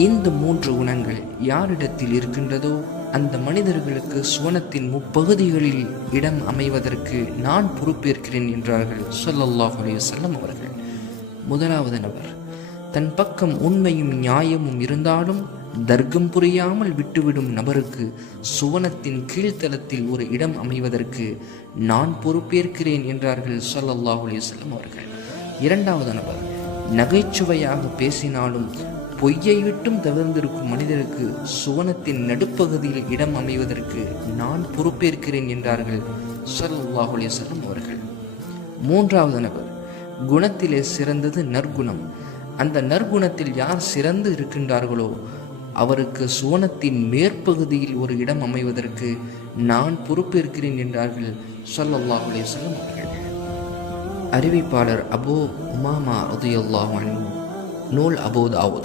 இந்த 3 குணங்கள் யாரிடத்தில் இருக்கின்றதோ அந்த மனிதர்களுக்கு சுவனத்தின் முப்பகுதிகளில் இடம் அமைவதற்கு நான் பொறுப்பேற்கிறேன் என்றார்கள் ஸல்லல்லாஹு அலைஹி வஸல்லம் அவர்கள். முதலாவது நபர், தன் பக்கம் உண்மையும் நியாயமும் இருந்தாலும் தர்க்கம் புரியாமல் விட்டுவிடும் நபருக்கு சுவனத்தின் கீழ்த்தளத்தில் ஒரு இடம் அமைவதற்கு நான் பொறுப்பேற்கிறேன் என்றார்கள் ஸல்லல்லாஹு அலைஹி வஸல்லம் அவர்கள். இரண்டாவது நபர், நகைச்சுவையாக பேசினாலும் பொய்யை விட்டும் தவிர்ந்திருக்கும் மனிதருக்கு சுவனத்தின் நடுப்பகுதியில் இடம் அமைவதற்கு நான் பொறுப்பேற்கிறேன் என்றார்கள் ஸல்லல்லாஹு அலைஹி வஸல்லம் அவர்கள். மூன்றாவது நபர், குணத்திலே சிறந்தது நற்குணம். அந்த நற்குணத்தில் யார் சிறந்து இருக்கின்றார்களோ அவருக்கு சுவனத்தின் மேற்பகுதியில் ஒரு இடம் அமைவதற்கு நான் பொறுப்பேற்கிறேன் என்றார்கள் ஸல்லல்லாஹு அலைஹி வஸல்லம் அவர்கள். அறிவிப்பாளர் அபூ உமாமா ரலியல்லாஹு அன்ஹு, நூல் அபூ தாவூத்.